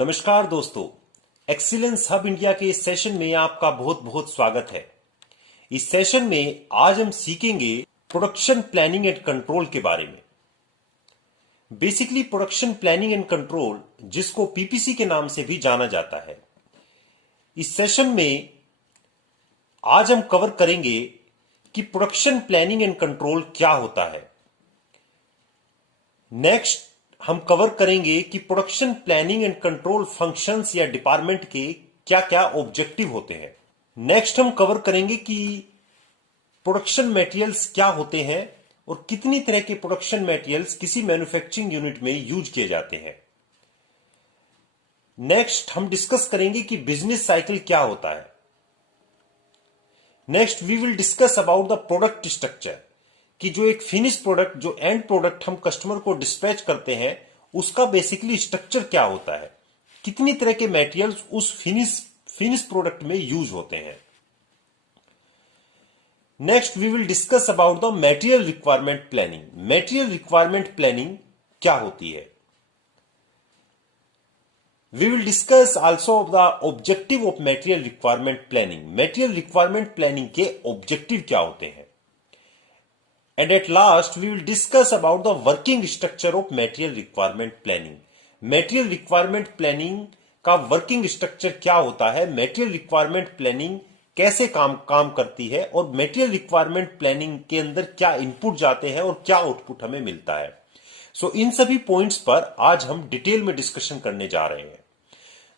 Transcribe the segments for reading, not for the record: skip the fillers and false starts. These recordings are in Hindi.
नमस्कार दोस्तों, एक्सीलेंस हब इंडिया के इस सेशन में आपका बहुत बहुत स्वागत है। इस सेशन में आज हम सीखेंगे प्रोडक्शन प्लानिंग एंड कंट्रोल के बारे में। Basically production planning and control, जिसको पीपीसी के नाम से भी जाना जाता है। इस सेशन में आज हम कवर करेंगे कि प्रोडक्शन प्लानिंग एंड कंट्रोल क्या होता है। नेक्स्ट हम कवर करेंगे कि production planning and control functions या डिपार्टमेंट के क्या क्या ऑब्जेक्टिव होते हैं। नेक्स्ट हम कवर करेंगे कि प्रोडक्शन मटेरियल्स क्या होते हैं और कितनी तरह के प्रोडक्शन मटेरियल्स किसी मैन्युफैक्चरिंग यूनिट में यूज किए जाते हैं। नेक्स्ट हम डिस्कस करेंगे कि बिजनेस साइकिल क्या होता है। Next we will discuss about the product structure, कि जो एक फिनिश प्रोडक्ट, जो एंड प्रोडक्ट हम कस्टमर को डिस्पैच करते हैं, उसका बेसिकली स्ट्रक्चर क्या होता है, कितनी तरह के मटेरियल्स उस फिनिश प्रोडक्ट में यूज होते हैं। Next we will discuss about the material requirement planning. Material requirement planning क्या होती है। We will discuss also of the objective of material requirement planning. Material requirement planning के ऑब्जेक्टिव क्या होते हैं। And at last, we will discuss about the working structure of material requirement planning. Material requirement planning का working structure क्या होता है, material requirement planning कैसे काम करती है और material requirement planning के अंदर क्या input जाते हैं और क्या output हमें मिलता है। So इन सभी points पर आज हम डिटेल में डिस्कशन करने जा रहे हैं।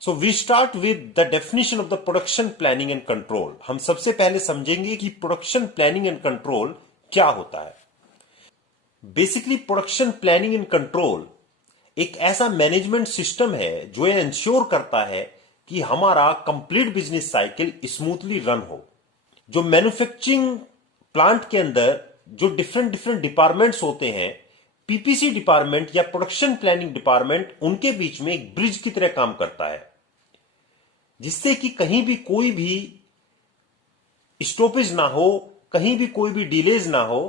So we start with the definition of the production planning and control. हम सबसे पहले समझेंगे कि production planning and control क्या होता है। Basically production planning and control एक ऐसा मैनेजमेंट सिस्टम है जो ये इंश्योर करता है कि हमारा complete business cycle smoothly run हो। जो मैन्युफैक्चरिंग प्लांट के अंदर जो डिफरेंट डिपार्टमेंट्स होते हैं, पीपीसी डिपार्टमेंट या प्रोडक्शन प्लानिंग डिपार्टमेंट उनके बीच में एक ब्रिज की तरह काम करता है, जिससे कि कहीं भी कोई भी स्टॉपेज ना हो, कहीं भी कोई भी डिलेज ना हो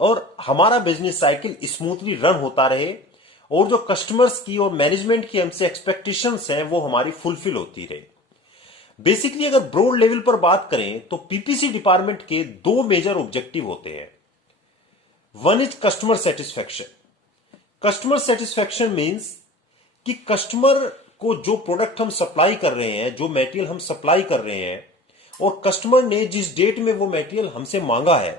और हमारा बिजनेस साइकिल स्मूथली रन होता रहे और जो कस्टमर्स की और मैनेजमेंट की हमसे एक्सपेक्टेशंस हैं वो हमारी फुलफिल होती रहे। बेसिकली अगर ब्रॉड लेवल पर बात करें तो पीपीसी डिपार्टमेंट के दो मेजर ऑब्जेक्टिव होते हैं। One is customer satisfaction. Customer satisfaction means कि कस्टमर को जो प्रोडक्ट हम सप्लाई कर रहे हैं, जो मटेरियल हम सप्लाई कर रहे हैं और कस्टमर ने जिस डेट में वो मटेरियल हमसे मांगा है,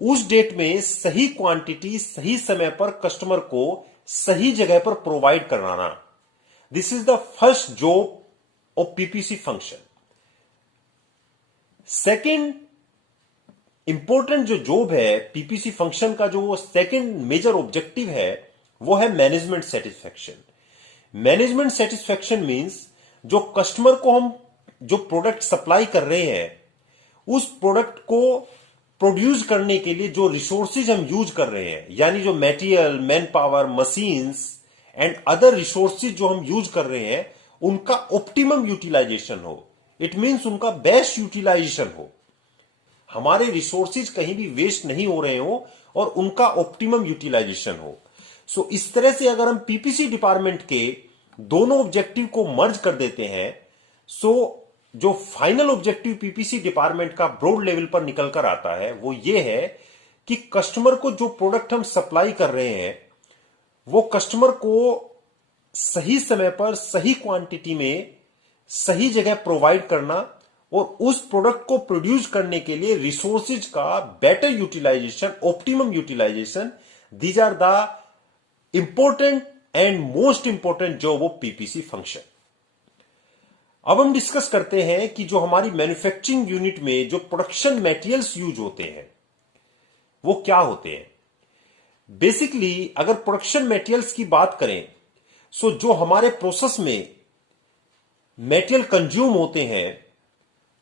उस डेट में सही क्वांटिटी सही समय पर कस्टमर को सही जगह पर प्रोवाइड कराना। This is the first job of PPC function. Second important जो जॉब है पीपीसी फंक्शन का, जो सेकंड मेजर ऑब्जेक्टिव है, वो है management satisfaction. Management satisfaction means जो कस्टमर को हम जो प्रोडक्ट सप्लाई कर रहे हैं, उस प्रोडक्ट को प्रोड्यूस करने के लिए जो रिसोर्सेज हम यूज कर रहे हैं, यानी जो material, man power, machines and other resources जो हम यूज कर रहे हैं, उनका ऑप्टिमम यूटिलाइजेशन हो। इट मींस उनका बेस्ट यूटिलाइजेशन हो, हमारे रिसोर्सेज कहीं भी वेस्ट नहीं हो रहे हो और उनका ऑप्टिमम यूटिलाइजेशन हो। सो इस तरह से अगर हम पीपीसी डिपार्टमेंट के दोनों ऑब्जेक्टिव को मर्ज कर देते हैं, सो जो फाइनल ऑब्जेक्टिव पीपीसी डिपार्टमेंट का ब्रॉड लेवल पर निकल कर आता है वो ये है कि कस्टमर को जो प्रोडक्ट हम सप्लाई कर रहे हैं वो कस्टमर को सही समय पर सही क्वांटिटी में सही जगह प्रोवाइड करना और उस प्रोडक्ट को प्रोड्यूस करने के लिए रिसोर्सेज का better utilisation, optimum utilisation, these are the important and most important job of PPC function. अब हम डिस्कस करते हैं कि जो हमारी मैन्युफैक्चरिंग यूनिट में जो प्रोडक्शन मटेरियल्स यूज होते हैं वो क्या होते हैं। बेसिकली अगर प्रोडक्शन मटेरियल्स की बात करें, सो जो हमारे प्रोसेस में मटेरियल कंज्यूम होते हैं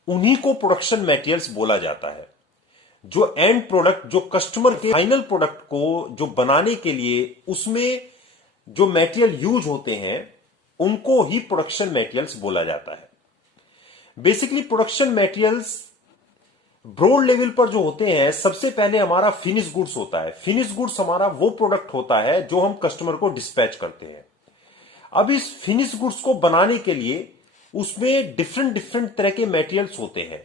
उन्हीं को प्रोडक्शन मटेरियल्स बोला जाता है। जो एंड प्रोडक्ट, जो कस्टमर के फाइनल प्रोडक्ट को जो बनाने के लिए उसमें जो मटेरियल यूज होते हैं उनको ही प्रोडक्शन मटेरियल्स बोला जाता है। Basically production materials broad level पर जो होते हैं, सबसे पहले हमारा फिनिश गुड्स होता है। फिनिश गुड्स हमारा वो प्रोडक्ट होता है जो हम कस्टमर को डिस्पैच करते हैं। अब इस फिनिश गुड्स को बनाने के लिए उसमें डिफरेंट डिफरेंट तरह के मटेरियल्स होते हैं।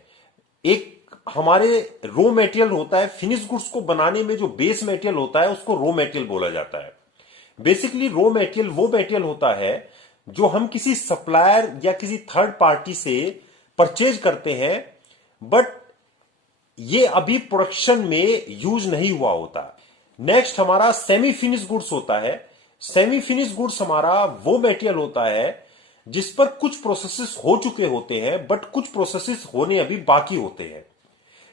एक हमारे रॉ मटेरियल होता है, फिनिश गुड्स को बनाने में जो बेस मटेरियल होता है उसको रॉ मटेरियल बोला जाता है। बेसिकली रॉ मटेरियल वो मटेरियल होता है जो हम किसी सप्लायर या किसी थर्ड पार्टी से परचेज करते हैं, बट ये अभी प्रोडक्शन में यूज नहीं हुआ होता। नेक्स्ट हमारा सेमी फिनिश गुड्स होता है। सेमी फिनिश गुड्स हमारा वो मटेरियल होता है जिस पर कुछ प्रोसेसेस हो चुके होते हैं बट कुछ प्रोसेसेस होने अभी बाकी होते हैं।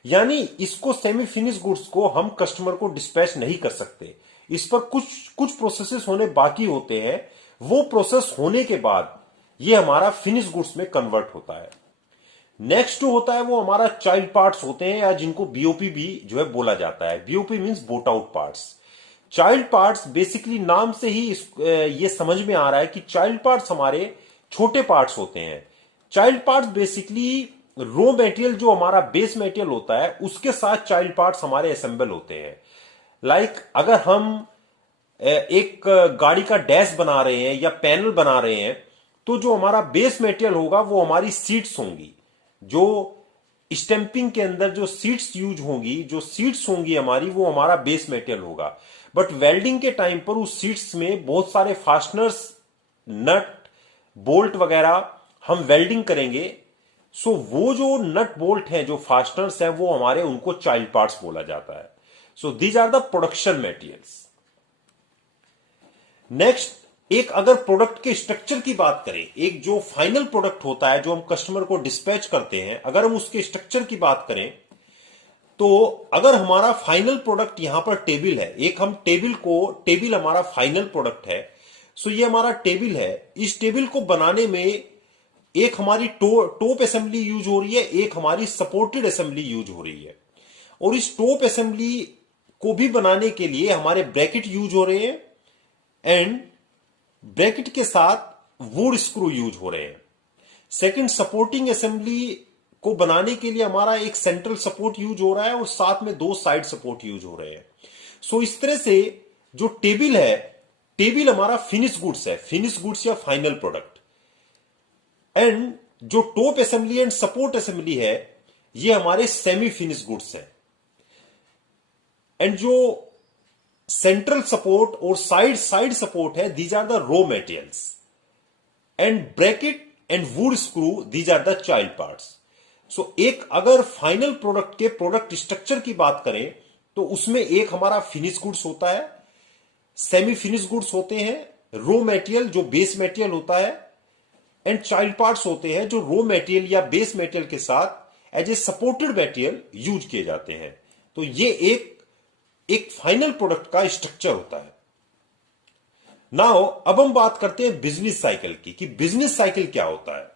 यानी इसको सेमी फिनिश गुड्स को हम कस्टमर को डिस्पैच नहीं कर सकते, इस पर कुछ प्रोसेसेस होने बाकी होते हैं। वो प्रोसेस होने के बाद ये हमारा फिनिश गुड्स में कन्वर्ट होता है। नेक्स्ट जो होता है वो हमारा चाइल्ड पार्ट्स होते हैं, या जिनको बीओपी भी जो है बोला जाता है। BOP means boat out parts. Child parts basically नाम से ही ये समझ में आ रहा है कि चाइल्ड पार्ट्स हमारे छोटे पार्ट्स होते हैं। Child parts basically raw material जो हमारा बेस मटेरियल होता है उसके साथ चाइल्ड पार्ट्स हमारे असेंबल होते हैं। लाइक अगर हम एक गाड़ी का डैश बना रहे हैं या पैनल बना रहे हैं तो जो हमारा बेस मटेरियल होगा वो हमारी सीट्स होंगी। जो स्टैंपिंग के अंदर जो सीट्स यूज होंगी, जो सीट्स होंगी हमारी, वो हमारा बेस मटेरियल होगा। बट वेल्डिंग के टाइम पर उस सीट्स में बहुत सारे फास्टनर्स, नट बोल्ट वगैरह हम वेल्डिंग करेंगे। सो वो जो नट बोल्ट हैं, जो फास्टनर्स हैं, वो हमारे उनको चाइल्ड पार्ट्स बोला जाता है। So these are the production materials. Next, एक अगर प्रोडक्ट के स्ट्रक्चर की बात करें, एक जो फाइनल प्रोडक्ट होता है जो हम कस्टमर को डिस्पैच करते हैं, अगर हम उसके स्ट्रक्चर की बात करें तो अगर हमारा फाइनल प्रोडक्ट यहां पर टेबल है, एक हम टेबल हमारा फाइनल प्रोडक्ट है। सो ये हमारा टेबल है। इस टेबल को बनाने में एक हमारी टॉप असेंबली यूज हो रही है, एक हमारी सपोर्टेड असेंबली यूज हो रही है। और इस टॉप असेंबली को भी बनाने के लिए हमारे ब्रैकेट यूज हो रहे हैं एंड ब्रैकेट के साथ वुड स्क्रू यूज हो रहे हैं। सेकंड, सपोर्टिंग असेंबली को बनाने के लिए हमारा एक सेंट्रल सपोर्ट यूज हो रहा है और साथ में 2 साइड सपोर्ट यूज हो रहे हैं। सो इस तरह से जो टेबल है, टेबल हमारा फिनिश गुड्स है, फिनिश गुड्स या फाइनल प्रोडक्ट। एंड जो top assembly and support assembly है ये हमारे सेमी फिनिश गुड्स है। एंड जो सेंट्रल सपोर्ट और साइड सपोर्ट है, these are the raw materials. And bracket and wood screw, these are the child parts. So एक अगर फाइनल प्रोडक्ट के प्रोडक्ट स्ट्रक्चर की बात करें तो उसमें एक हमारा फिनिश गुड्स होता है, सेमी फिनिश गुड्स होते हैं, रॉ मटेरियल जो बेस मटेरियल होता है, एंड चाइल्ड पार्ट्स होते हैं जो रॉ मटेरियल या बेस मटेरियल के साथ as a supported material use किए जाते हैं। तो ये एक फाइनल प्रोडक्ट का स्ट्रक्चर होता है। नाउ अब हम बात करते हैं बिजनेस साइकिल की, कि बिजनेस साइकिल क्या होता है।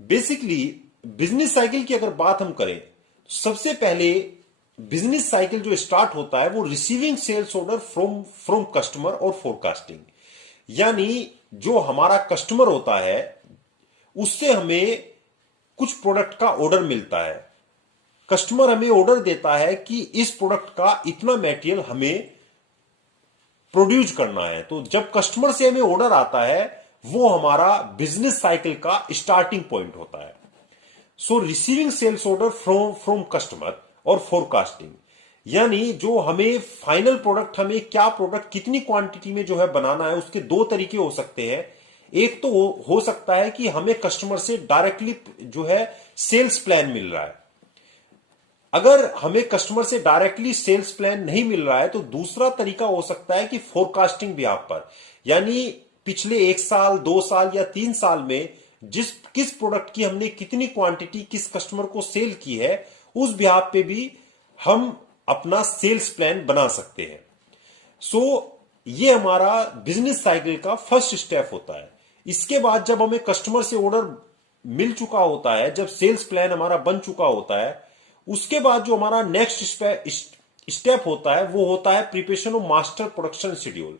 बेसिकली बिजनेस साइकिल की अगर बात हम करें तो सबसे पहले बिजनेस साइकिल जो स्टार्ट होता है वो receiving sales order from customer और फोरकास्टिंग। यानी जो हमारा कस्टमर होता है उससे हमें कुछ प्रोडक्ट का ऑर्डर मिलता है। कस्टमर हमें ऑर्डर देता है कि इस प्रोडक्ट का इतना मटेरियल हमें प्रोड्यूस करना है। तो जब कस्टमर से हमें ऑर्डर आता है वो हमारा बिजनेस साइकिल का स्टार्टिंग पॉइंट होता है। So receiving sales order from customer और फोरकास्टिंग, यानी जो हमें फाइनल प्रोडक्ट, हमें क्या प्रोडक्ट कितनी क्वांटिटी में जो है बनाना है, उसके 2 तरीके हो सकते हैं। एक तो हो सकता है कि हमें कस्टमर से डायरेक्टली जो है सेल्स प्लान मिल रहा है। अगर हमें कस्टमर से डायरेक्टली सेल्स प्लान नहीं मिल रहा है तो दूसरा तरीका हो सकता है कि फोरकास्टिंग बिहाफ पर, यानी पिछले 1 साल 2 साल या 3 साल में किस प्रोडक्ट की हमने कितनी क्वांटिटी किस कस्टमर को सेल की है, उस बिहाफ पे भी हम अपना सेल्स प्लान बना सकते हैं। सो ये हमारा बिजनेस साइकिल का फर्स्ट स्टेप होता है। इसके बाद जब हमें कस्टमर से ऑर्डर मिल चुका होता है, जब सेल्स प्लान हमारा बन चुका होता है, उसके बाद जो हमारा नेक्स्ट स्टेप होता है वो होता है preparation of master production schedule.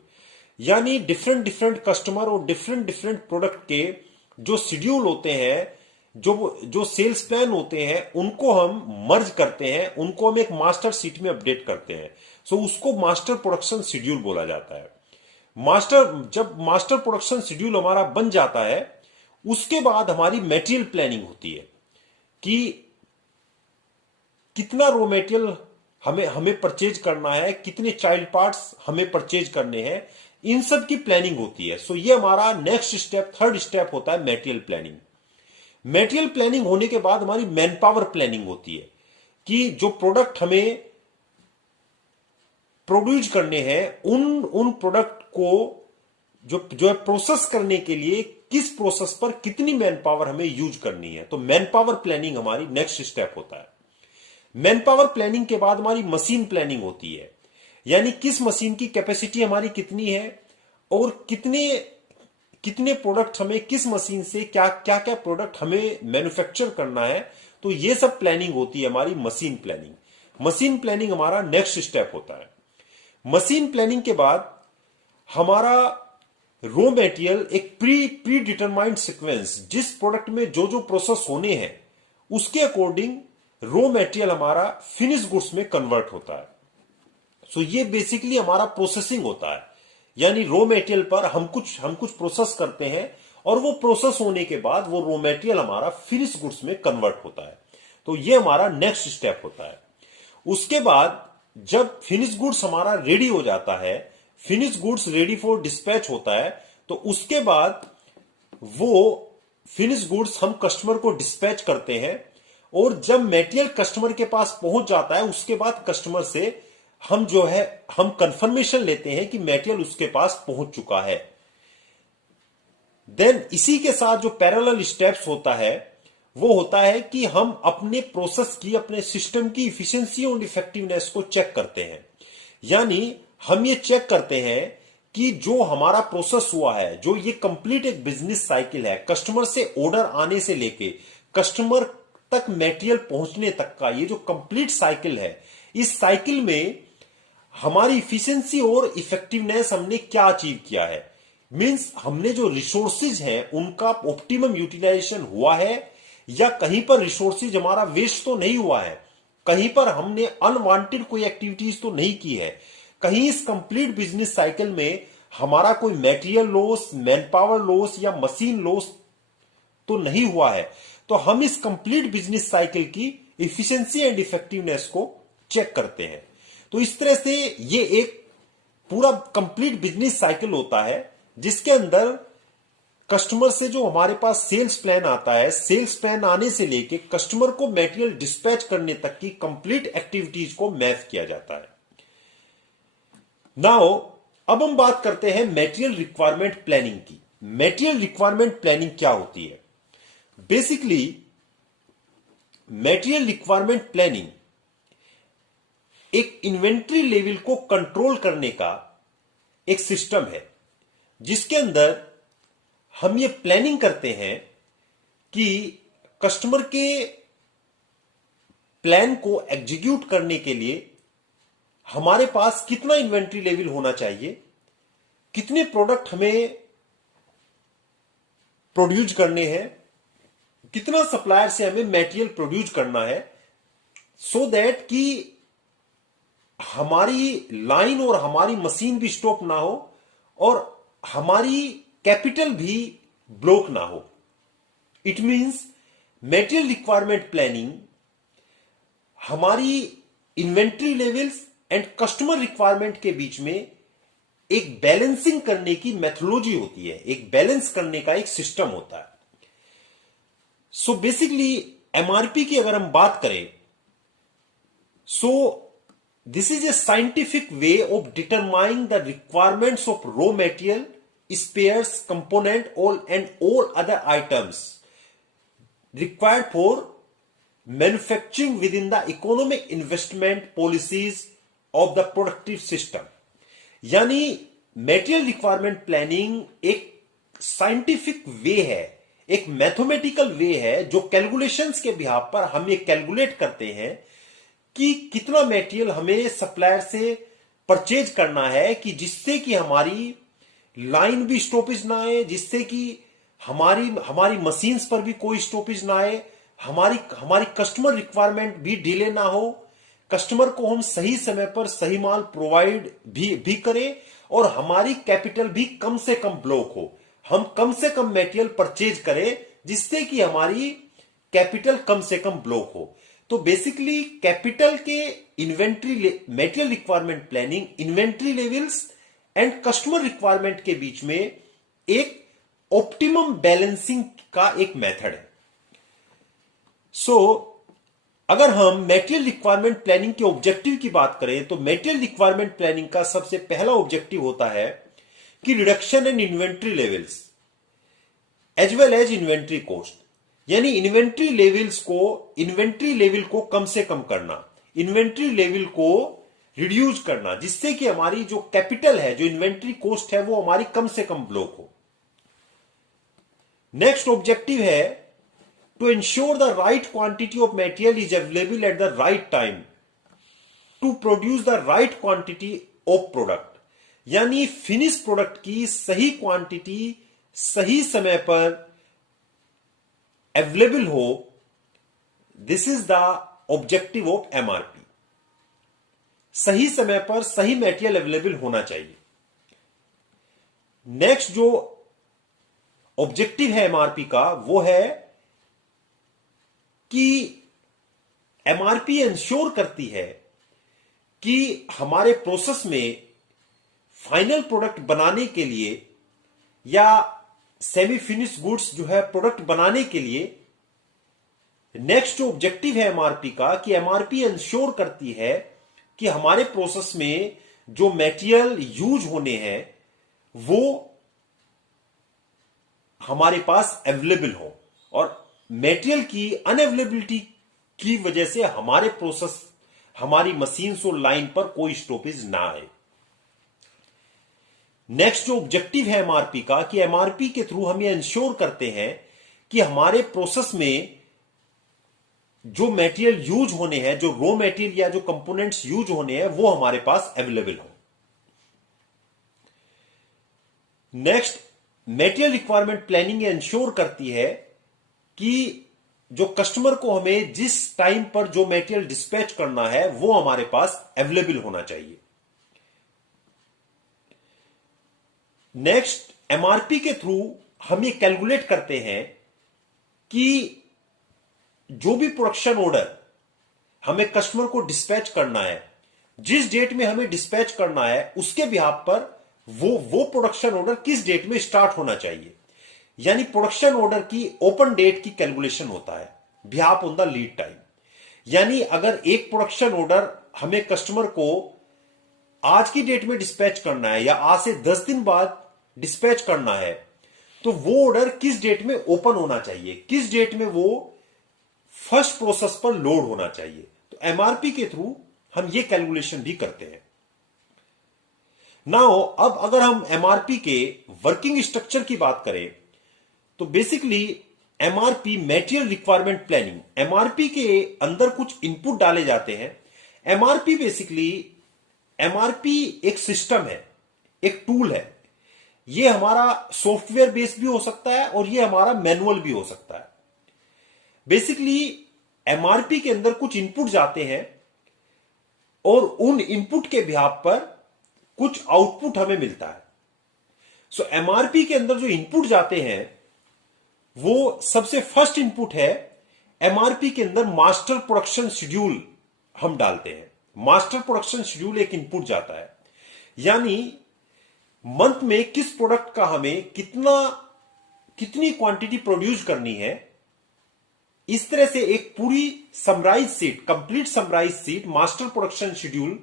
यानी डिफरेंट कस्टमर और डिफरेंट प्रोडक्ट के जो शेड्यूल होते हैं, जो सेल्स प्लान होते हैं, उनको हम मर्ज करते हैं, उनको हम एक मास्टर शीट में अपडेट करते हैं। सो उसको मास्टर प्रोडक्शन शेड्यूल बोला जाता है। जब मास्टर प्रोडक्शन शेड्यूल हमारा बन जाता है, उसके बाद हमारी मटेरियल प्लानिंग होती है कि कितना रॉ मटेरियल हमें हमें परचेज करना है, कितने चाइल्ड पार्ट्स हमें परचेज करने हैं, इन सब की प्लानिंग होती है। सो ये हमारा नेक्स्ट स्टेप, थर्ड स्टेप होता है मटेरियल प्लानिंग। मटेरियल प्लानिंग होने के बाद हमारी मैन पावर प्लानिंग होती है कि जो प्रोडक्ट हमें प्रोड्यूस करने हैं, उन प्रोडक्ट को जो है प्रोसेस करने के लिए किस प्रोसेस पर कितनी मैन पावर हमें यूज करनी है। तो मैन पावर प्लानिंग हमारी नेक्स्ट स्टेप होता है। मैन पावर प्लानिंग के बाद हमारी मशीन प्लानिंग होती है, यानी किस मशीन की कैपेसिटी हमारी कितनी है और कितने प्रोडक्ट हमें किस मशीन से क्या क्या क्या प्रोडक्ट हमें मैन्युफैक्चर करना है। तो ये सब प्लानिंग होती है हमारी मशीन प्लानिंग। मशीन प्लानिंग हमारा नेक्स्ट स्टेप होता है। मशीन प्लानिंग के बाद हमारा रॉ मटेरियल एक प्री डिटरमाइंड सीक्वेंस, जिस प्रोडक्ट में जो प्रोसेस होने हैं उसके अकॉर्डिंग रॉ मटेरियल हमारा फिनिश गुड्स में कन्वर्ट होता है। सो ये बेसिकली हमारा प्रोसेसिंग होता है, यानी रॉ मटेरियल पर हम कुछ प्रोसेस करते हैं और वो प्रोसेस होने के बाद वो रॉ मटेरियल हमारा फिनिश गुड्स में कन्वर्ट होता है। तो ये हमारा नेक्स्ट स्टेप होता है। उसके बाद जब फिनिश गुड्स हमारा रेडी हो जाता है, finish goods ready for dispatch होता है, तो उसके बाद वो फिनिश गुड्स हम कस्टमर को डिस्पैच करते हैं और जब मटेरियल कस्टमर के पास पहुंच जाता है, उसके बाद कस्टमर से हम कंफर्मेशन लेते हैं कि मटेरियल उसके पास पहुंच चुका है। देन इसी के साथ जो पैरेलल स्टेप्स होता है वो होता है कि हम अपने प्रोसेस की, अपने सिस्टम की इफिशिएंसी और इफेक्टिवनेस को चेक करते हैं। यानी हम ये चेक करते हैं कि जो हमारा प्रोसेस हुआ है, जो ये कंप्लीट एक बिजनेस साइकिल है, कस्टमर से ऑर्डर आने से लेके कस्टमर तक मटेरियल पहुंचने तक का ये जो कंप्लीट साइकिल है, इस साइकिल में हमारी इफिशिएंसी और इफेक्टिवनेस हमने क्या अचीव किया है। मींस हमने जो रिसोर्सेज हैं उनका ऑप्टिमम यूटिलाइजेशन हुआ है या कहीं पर रिसोर्सेज हमारा वेस्ट तो नहीं हुआ है, कहीं पर हमने अनवांटेड कोई एक्टिविटीज तो नहीं की है, कहीं इस कंप्लीट बिजनेस साइकिल में हमारा कोई material loss, man power loss या मशीन लॉस तो नहीं हुआ है। तो हम इस कंप्लीट बिजनेस साइकिल की इफिशिएंसी एंड इफेक्टिवनेस को चेक करते हैं। तो इस तरह से ये एक पूरा कंप्लीट बिजनेस साइकिल होता है जिसके अंदर कस्टमर से जो हमारे पास सेल्स प्लान आता है, सेल्स प्लान आने से लेके कस्टमर को मटेरियल डिस्पैच करने तक की कंप्लीट एक्टिविटीज को मैप किया जाता है। नाउ अब हम बात करते हैं मटेरियल रिक्वायरमेंट प्लानिंग की। मटेरियल रिक्वायरमेंट प्लानिंग क्या होती है? बेसिकली मटेरियल रिक्वायरमेंट प्लानिंग एक इन्वेंट्री लेवल को कंट्रोल करने का एक सिस्टम है जिसके अंदर हम ये प्लानिंग करते हैं कि कस्टमर के प्लान को एग्जीक्यूट करने के लिए हमारे पास कितना इन्वेंट्री लेवल होना चाहिए, कितने प्रोडक्ट हमें प्रोड्यूस करने हैं, कितना सप्लायर से हमें मटेरियल प्रोड्यूस करना है, सो दैट कि हमारी लाइन और हमारी मशीन भी स्टॉप ना हो और हमारी कैपिटल भी ब्लॉक ना हो। It means material requirement planning हमारी inventory levels and customer requirement के बीच में एक बैलेंसिंग करने की मेथोलॉजी होती है, एक बैलेंस करने का एक सिस्टम होता है। सो बेसिकली एमआरपी की अगर हम बात करें, so this is a scientific way of determining the requirements of raw material, spares, component, all other items required for manufacturing within the economic investment policies of the productive system। यानी मटेरियल रिक्वायरमेंट प्लानिंग एक साइंटिफिक वे है, एक मैथमेटिकल वे है जो कैलकुलेशंस के बिहाफ पर हम ये कैलकुलेट करते हैं कि कितना मटेरियल हमें सप्लायर से परचेज करना है कि जिससे कि हमारी लाइन भी स्टॉपेज ना आए, जिससे कि हमारी मशीन्स पर भी कोई स्टॉपेज ना आए, हमारी कस्टमर रिक्वायरमेंट भी डिले ना हो, कस्टमर को हम सही समय पर सही माल प्रोवाइड भी करें और हमारी कैपिटल भी कम से कम ब्लॉक हो, हम कम से कम मटेरियल परचेज करें जिससे कि हमारी कैपिटल कम से कम ब्लॉक हो। तो बेसिकली कैपिटल के inventory material requirement planning, inventory levels and customer requirement के बीच में एक ऑप्टिमम बैलेंसिंग का एक मेथड है। अगर हम मटेरियल रिक्वायरमेंट प्लानिंग के ऑब्जेक्टिव की बात करें तो मटेरियल रिक्वायरमेंट प्लानिंग का सबसे पहला ऑब्जेक्टिव होता है कि reduction in inventory levels as well as inventory cost, यानी इन्वेंट्री लेवल को कम से कम करना, इन्वेंट्री लेवल को रिड्यूस करना, जिससे कि हमारी जो कैपिटल है, जो इन्वेंट्री कॉस्ट है, वो हमारी कम से कम ब्लॉक हो। नेक्स्ट ऑब्जेक्टिव है to ensure the right quantity of material is available at the right time to produce the right quantity of product, यानी फिनिश प्रोडक्ट की सही क्वांटिटी सही समय पर अवेलेबल हो। This is the objective of MRP. सही समय पर सही मटेरियल अवेलेबल होना चाहिए। नेक्स्ट जो ऑब्जेक्टिव है एमआरपी का वो है कि एमआरपी इंश्योर करती है कि हमारे प्रोसेस में फाइनल प्रोडक्ट बनाने के लिए या सेमी फिनिश गुड्स जो है प्रोडक्ट बनाने के लिए, नेक्स्ट जो ऑब्जेक्टिव है एमआरपी का कि एमआरपी इंश्योर करती है कि हमारे प्रोसेस में जो मटेरियल यूज होने हैं वो हमारे पास अवेलेबल हो और मटेरियल की अनअवेलेबिलिटी की वजह से हमारे प्रोसेस, हमारी मशीन्स और लाइन पर कोई स्टॉपेज ना आए। नेक्स्ट जो ऑब्जेक्टिव है एमआरपी का कि एमआरपी के थ्रू हम ये इंश्योर करते हैं कि हमारे प्रोसेस में जो मटेरियल यूज होने हैं, जो रॉ मटेरियल या जो कंपोनेंट्स यूज होने हैं, वो हमारे पास अवेलेबल हो। Next material requirement planning ensure करती है कि जो कस्टमर को हमें जिस टाइम पर जो मटेरियल डिस्पैच करना है वो हमारे पास अवेलेबल होना चाहिए। नेक्स्ट एमआरपी के थ्रू हम ये कैलकुलेट करते हैं कि जो भी प्रोडक्शन ऑर्डर हमें कस्टमर को डिस्पैच करना है, जिस डेट में हमें डिस्पैच करना है उसके बिहाफ पर वो प्रोडक्शन ऑर्डर किस डेट में स्टार्ट होना चाहिए, यानी प्रोडक्शन ऑर्डर की ओपन डेट की कैलकुलेशन होता है behalf on the lead time. यानी अगर एक प्रोडक्शन ऑर्डर हमें कस्टमर को आज की डेट में डिस्पैच करना है या आज से 10 दिन बाद डिस्पैच करना है, तो वो ऑर्डर किस डेट में ओपन होना चाहिए, किस डेट में वो फर्स्ट प्रोसेस पर लोड होना चाहिए। तो एमआरपी के थ्रू हम ये कैलकुलेशन भी करते हैं। नाउ अब अगर हम एमआरपी के वर्किंग स्ट्रक्चर की बात करें तो basically MRP material requirement planning, MRP के अंदर कुछ इनपुट डाले जाते हैं। एमआरपी एक सिस्टम है, एक टूल है। ये हमारा सॉफ्टवेयर बेस्ड भी हो सकता है और ये हमारा मैनुअल भी हो सकता है। बेसिकली एमआरपी के अंदर कुछ इनपुट जाते हैं और उन इनपुट के बिहाफ पर कुछ आउटपुट हमें मिलता है। सो एमआरपी के अंदर जो इनपुट जाते हैं वो सबसे फर्स्ट इनपुट है, एमआरपी के अंदर मास्टर प्रोडक्शन शेड्यूल हम डालते हैं। मास्टर प्रोडक्शन शेड्यूल एक इनपुट जाता है, यानी मंथ में किस प्रोडक्ट का हमें कितनी क्वांटिटी प्रोड्यूस करनी है, इस तरह से एक पूरी summarise sheet, complete summarise sheet master production schedule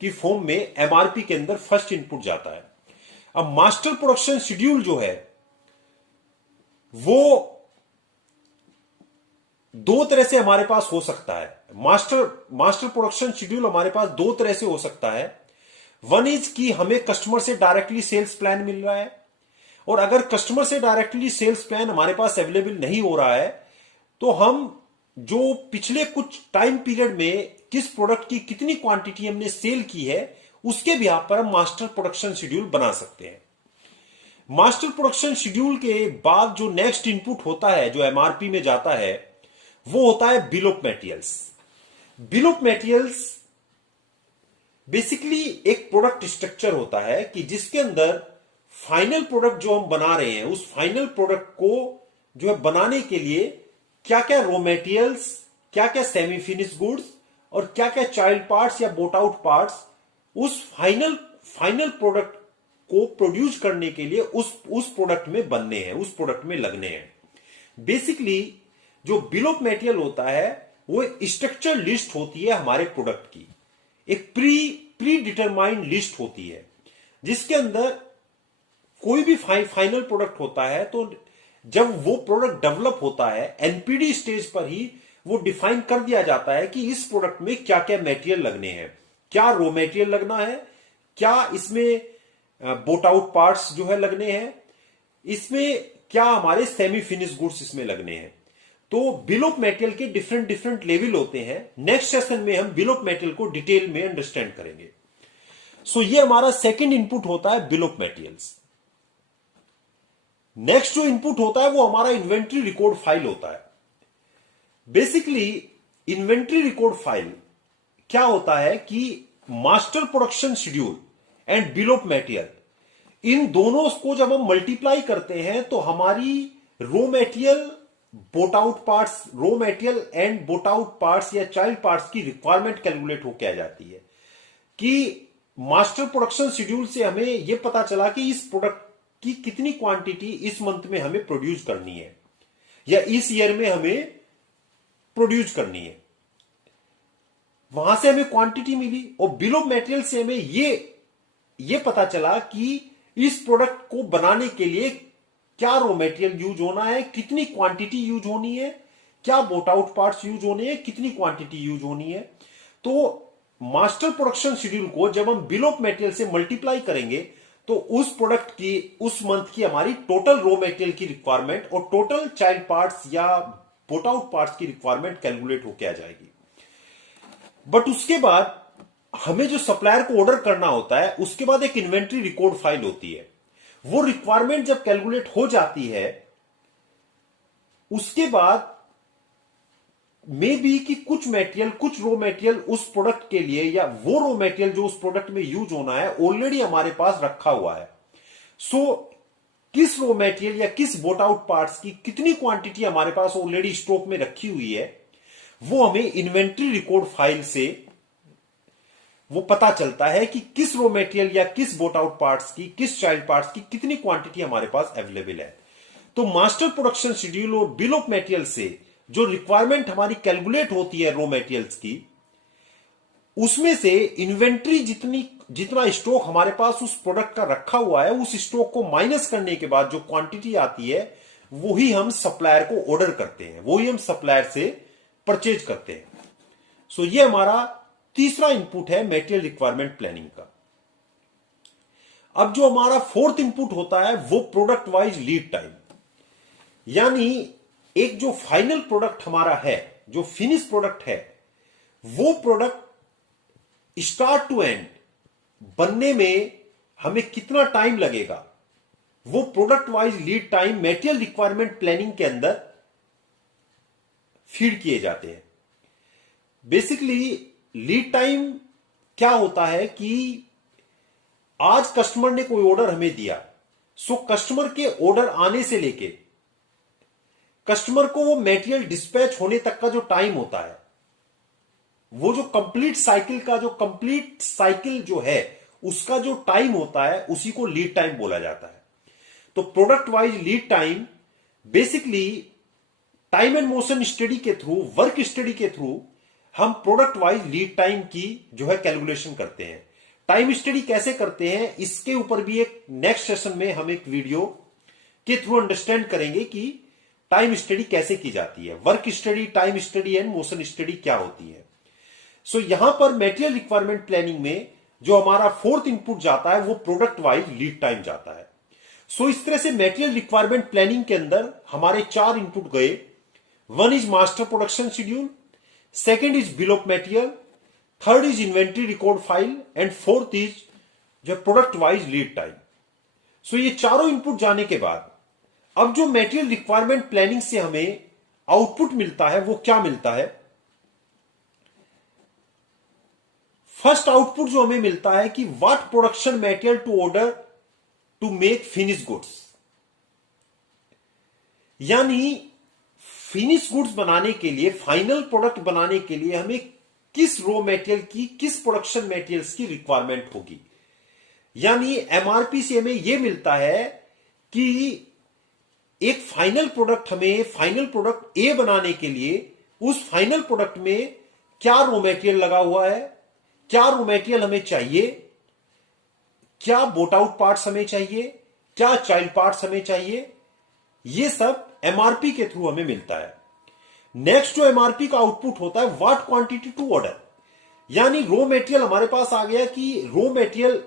की फॉर्म में एमआरपी के अंदर फर्स्ट इनपुट जाता है। अब मास्टर प्रोडक्शन शेड्यूल जो है वो दो तरह से हमारे पास हो सकता है। मास्टर प्रोडक्शन शेड्यूल हमारे पास दो तरह से हो सकता है। वन इज कि हमें कस्टमर से डायरेक्टली सेल्स प्लान मिल रहा है, और अगर कस्टमर से डायरेक्टली सेल्स प्लान हमारे पास अवेलेबल नहीं हो रहा है तो हम जो पिछले कुछ टाइम पीरियड में किस प्रोडक्ट की कितनी क्वांटिटी हमने सेल की है उसके बिहाफ पर हम मास्टर प्रोडक्शन शेड्यूल बना सकते हैं। मास्टर प्रोडक्शन शेड्यूल के बाद जो नेक्स्ट इनपुट होता है जो एमआरपी में जाता है वो होता है bill of materials. Bill of materials basically एक प्रोडक्ट स्ट्रक्चर होता है कि जिसके अंदर फाइनल प्रोडक्ट जो हम बना रहे हैं, उस फाइनल प्रोडक्ट को जो है बनाने के लिए क्या क्या रॉ मटेरियल्स, क्या क्या सेमी फिनिश गुड्स और क्या क्या चाइल्ड पार्ट्स या बोट आउट पार्ट्स उस फाइनल प्रोडक्ट को प्रोड्यूस करने के लिए उस प्रोडक्ट में बनने हैं, उस प्रोडक्ट में लगने हैं। बेसिकली जो बिल ऑफ मटेरियल होता है वो स्ट्रक्चर लिस्ट होती है हमारे प्रोडक्ट की, एक प्री डिटरमाइंड लिस्ट होती है, जिसके अंदर कोई भी फाइनल प्रोडक्ट होता है तो जब वो प्रोडक्ट डेवलप होता है एनपीडी स्टेज पर ही वो डिफाइन कर दिया जाता है कि इस प्रोडक्ट में क्या क्या मटेरियल लगने हैं, क्या रॉ मटेरियल लगना है, क्या इसमें बोट आउट पार्ट्स जो है लगने हैं, इसमें क्या हमारे सेमी फिनिश गुड्स इसमें लगने हैं। तो बिल ऑफ मटेरियल के डिफरेंट डिफरेंट लेवल होते हैं। नेक्स्ट सेशन में हम बिल ऑफ मटेरियल को डिटेल में अंडरस्टैंड करेंगे। सो ये हमारा सेकंड इनपुट होता है बिल ऑफ मटेरियल्स। नेक्स्ट जो इनपुट होता है वो हमारा इन्वेंट्री रिकॉर्ड फाइल होता है। बेसिकली इन्वेंट्री रिकॉर्ड फाइल क्या होता है कि master production schedule and bill of material in दोनों को जब हम मल्टीप्लाई करते हैं तो हमारी raw material boat out parts, raw material and boat out parts या चाइल्ड पार्ट्स की रिक्वायरमेंट कैलकुलेट होकर आ जाती है कि मास्टर प्रोडक्शन शेड्यूल से हमें यह पता चला कि इस प्रोडक्ट की कितनी क्वांटिटी इस मंथ में हमें प्रोड्यूस करनी है या इस ईयर में हमें प्रोड्यूस करनी है। वहां से हमें क्वांटिटी मिली और बिल ऑफ मटेरियल से हमें ये पता चला कि इस प्रोडक्ट को बनाने के लिए क्या रॉ मटेरियल यूज होना है, कितनी क्वांटिटी यूज होनी है, क्या बोट आउट पार्ट्स यूज होने हैं, कितनी क्वांटिटी यूज होनी है। तो मास्टर प्रोडक्शन शेड्यूल को जब हम बिल ऑफ मटेरियल से मल्टीप्लाई करेंगे तो उस प्रोडक्ट की उस मंथ की हमारी टोटल रॉ मटेरियल की रिक्वायरमेंट और टोटल चाइल्ड पार्ट्स या बोट आउट पार्ट्स की रिक्वायरमेंट कैलकुलेट होकर आ जाएगी। बट उसके बाद हमें जो सप्लायर को ऑर्डर करना होता है उसके बाद एक इन्वेंट्री रिकॉर्ड फाइल होती है। वो रिक्वायरमेंट जब कैलकुलेट हो जाती है उसके बाद मे बी कि कुछ मटेरियल, कुछ रॉ मटेरियल उस प्रोडक्ट के लिए या वो रॉ मटेरियल जो उस प्रोडक्ट में यूज होना है ऑलरेडी हमारे पास रखा हुआ है। सो किस रॉ मटेरियल या किस बोट आउट पार्ट्स की कितनी क्वांटिटी हमारे पास ऑलरेडी स्टॉक में रखी हुई है वो हमें इन्वेंट्री रिकॉर्ड फाइल से वो पता चलता है कि किस रॉ मटेरियल या किस बोट आउट पार्ट्स की, किस चाइल्ड पार्ट्स की कितनी क्वांटिटी हमारे पास अवेलेबल है। तो मास्टर प्रोडक्शन शेड्यूल और बिल ऑफ मटेरियल से जो रिक्वायरमेंट हमारी कैलकुलेट होती है रॉ मटेरियल्स की, उसमें से इन्वेंट्री जितना स्टॉक हमारे पास उस प्रोडक्ट का रखा हुआ है उस स्टॉक को माइनस करने के बाद जो क्वांटिटी आती है वही हम सप्लायर को ऑर्डर करते हैं, वही हम सप्लायर से परचेज करते हैं। सो ये हमारा तीसरा इनपुट है मटेरियल रिक्वायरमेंट प्लानिंग का। अब जो हमारा फोर्थ इनपुट होता है वो प्रोडक्ट वाइज लीड टाइम, यानी एक जो फाइनल प्रोडक्ट हमारा है, जो फिनिश प्रोडक्ट है, वो प्रोडक्ट स्टार्ट टू एंड बनने में हमें कितना टाइम लगेगा, वो product wise lead time material requirement planning के अंदर फीड किए जाते हैं। बेसिकली लीड टाइम क्या होता है कि आज कस्टमर ने कोई ऑर्डर हमें दिया, सो कस्टमर के ऑर्डर आने से लेके कस्टमर को वो मटेरियल डिस्पैच होने तक का जो टाइम होता है, वो जो कंप्लीट साइकिल जो है उसका जो टाइम होता है उसी को लीड टाइम बोला जाता है। तो product wise lead time basically time and motion study के थ्रू, वर्क स्टडी के थ्रू हम प्रोडक्ट वाइज लीड टाइम की जो है कैलकुलेशन करते हैं। टाइम स्टडी कैसे करते हैं इसके ऊपर भी एक नेक्स्ट सेशन में हम एक वीडियो के थ्रू अंडरस्टैंड करेंगे कि टाइम स्टडी कैसे की जाती है, work study, time study and motion study क्या होती है। सो यहां पर मटेरियल रिक्वायरमेंट प्लानिंग में जो हमारा फोर्थ इनपुट जाता है वो प्रोडक्ट वाइज लीड टाइम जाता है। सो इस तरह से मटेरियल रिक्वायरमेंट प्लानिंग के अंदर हमारे 4 इनपुट गए। One is master production schedule, second is bill of material, third is inventory record file and fourth is जो प्रोडक्ट वाइज लीड टाइम। सो ये चारों इनपुट जाने के बाद अब जो मटेरियल रिक्वायरमेंट प्लानिंग से हमें आउटपुट मिलता है वो क्या मिलता है। फर्स्ट आउटपुट जो हमें मिलता है कि what production material to order to make finish goods, यानी फिनिश गुड्स बनाने के लिए, फाइनल प्रोडक्ट बनाने के लिए हमें किस रॉ मटेरियल की, किस प्रोडक्शन मटेरियल्स की रिक्वायरमेंट होगी। यानी एमआरपी से हमें यह मिलता है कि एक फाइनल प्रोडक्ट, हमें फाइनल प्रोडक्ट ए बनाने के लिए उस फाइनल प्रोडक्ट में क्या रॉ मटेरियल लगा हुआ है, क्या रॉ मटेरियल हमें चाहिए, क्या बोट आउट पार्ट्स हमें चाहिए, क्या चाइल्ड पार्ट्स हमें चाहिए, ये सब एमआरपी के थ्रू हमें मिलता है। नेक्स्ट जो एमआरपी का आउटपुट होता है, व्हाट क्वांटिटी टू ऑर्डर, यानी रॉ मटेरियल हमारे पास आ गया कि रॉ मटेरियल,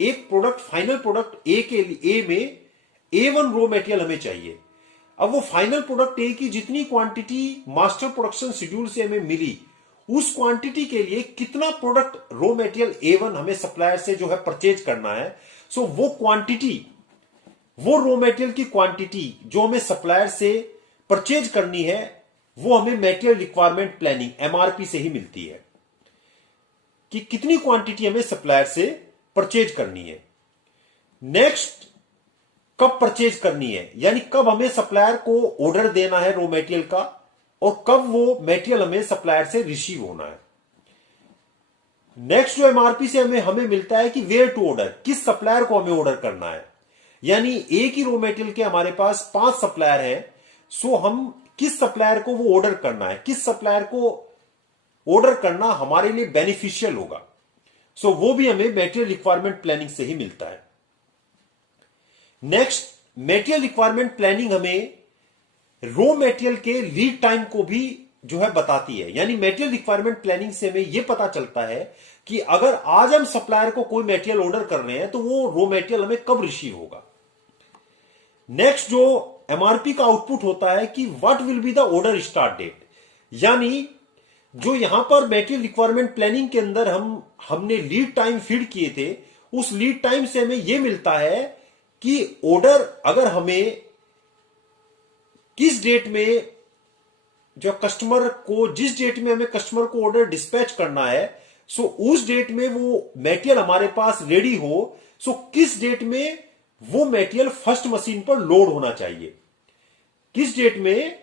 एक प्रोडक्ट, फाइनल प्रोडक्ट ए के लिए, ए में A1 रॉ मटेरियल हमें चाहिए। अब वो फाइनल प्रोडक्ट ए की जितनी क्वांटिटी मास्टर प्रोडक्शन शेड्यूल से हमें मिली, उस क्वांटिटी के लिए कितना प्रोडक्ट रॉ मटेरियल A1 हमें सप्लायर से जो है परचेज करना है। सो वो क्वांटिटी, वो रॉ मटेरियल की क्वांटिटी जो हमें सप्लायर से परचेज करनी है, वो हमें मटेरियल रिक्वायरमेंट प्लानिंग एमआरपी से ही मिलती है कि कितनी क्वांटिटी हमें सप्लायर से परचेज करनी है। नेक्स्ट, कब परचेज करनी है, यानी कब हमें सप्लायर को ऑर्डर देना है रॉ मटेरियल का, और कब वो मटेरियल हमें सप्लायर से रिसीव होना है। नेक्स्ट जो एमआरपी से हमें मिलता है कि वेयर टू ऑर्डर, किस सप्लायर को हमें ऑर्डर करना है। यानी एक ही रॉ मटेरियल के हमारे पास 5 सप्लायर है, सो हम किस सप्लायर को वो ऑर्डर करना है, किस सप्लायर को ऑर्डर करना हमारे लिए बेनिफिशियल होगा। सो वो भी हमें मटेरियल रिक्वायरमेंट प्लानिंग से ही मिलता है। नेक्स्ट, मटेरियल रिक्वायरमेंट प्लानिंग हमें रॉ मटेरियल के लीड टाइम को भी जो है बताती है। यानी मटेरियल रिक्वायरमेंट प्लानिंग से हमें यह पता चलता है कि अगर आज हम सप्लायर को कोई मटेरियल ऑर्डर कर रहे हैं तो वो रॉ मटेरियल हमें कब रिसीव होगा। नेक्स्ट जो एमआरपी का आउटपुट होता है कि what will be the order start date, यानी जो यहां पर मटेरियल रिक्वायरमेंट प्लानिंग के अंदर हमने लीड टाइम फीड किए थे, उस लीड टाइम से हमें यह मिलता है कि ऑर्डर अगर हमें किस डेट में, जो कस्टमर को, जिस डेट में हमें कस्टमर को ऑर्डर डिस्पैच करना है, सो उस डेट में वो मटेरियल हमारे पास रेडी हो। सो किस डेट में वो मटेरियल फर्स्ट मशीन पर लोड होना चाहिए, किस डेट में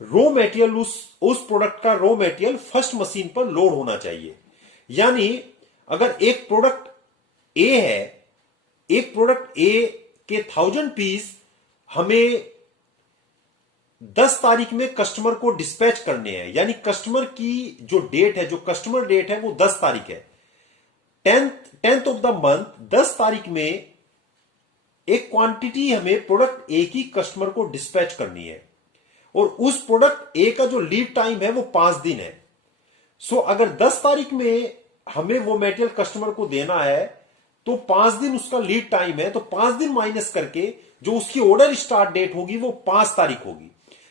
रॉ मटेरियल, उस प्रोडक्ट का रॉ मटेरियल फर्स्ट मशीन पर लोड होना चाहिए। यानी अगर एक प्रोडक्ट ए है, एक प्रोडक्ट ए के 1000 पीस हमें 10 तारीख में कस्टमर को डिस्पैच करने हैं, यानी कस्टमर की जो डेट है, जो कस्टमर डेट है वो 10 तारीख है, 10th ऑफ द मंथ, 10 तारीख में एक क्वांटिटी हमें प्रोडक्ट ए की कस्टमर को डिस्पैच करनी है, और उस प्रोडक्ट ए का जो लीड टाइम है वो 5 दिन है। सो अगर 10 तारीख में हमें वो मटेरियल कस्टमर को देना है तो 5 दिन उसका लीड टाइम है, तो 5 दिन माइनस करके जो उसकी ऑर्डर स्टार्ट डेट होगी वो 5 तारीख होगी।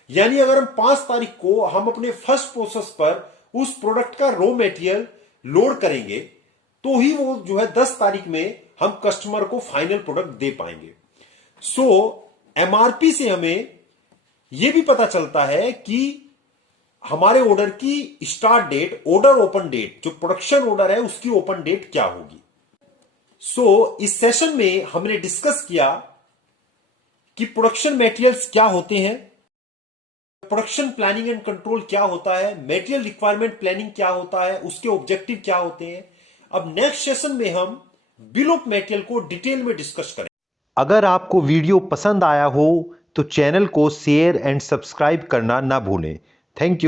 यानी अगर हम 5 तारीख को हम अपने फर्स्ट प्रोसेस पर उस प्रोडक्ट का रॉ मटेरियल लोड करेंगे तो ही वो जो है 10 तारीख में हम कस्टमर को फाइनल प्रोडक्ट दे पाएंगे। सो एमआरपी से हमें यह भी पता चलता है कि हमारे ऑर्डर की start date, order open date, जो प्रोडक्शन ऑर्डर है उसकी ओपन डेट क्या होगी। सो इस सेशन में हमने डिस्कस किया कि प्रोडक्शन मटेरियल्स क्या होते हैं, प्रोडक्शन प्लानिंग एंड कंट्रोल क्या होता है, मटेरियल रिक्वायरमेंट प्लानिंग क्या होता है, उसके ऑब्जेक्टिव क्या होते हैं। अब नेक्स्ट सेशन में हम बिल ऑफ मटेरियल को डिटेल में डिस्कस करें। अगर आपको वीडियो पसंद आया हो तो चैनल को शेयर एंड सब्सक्राइब करना ना भूलें। Thank you.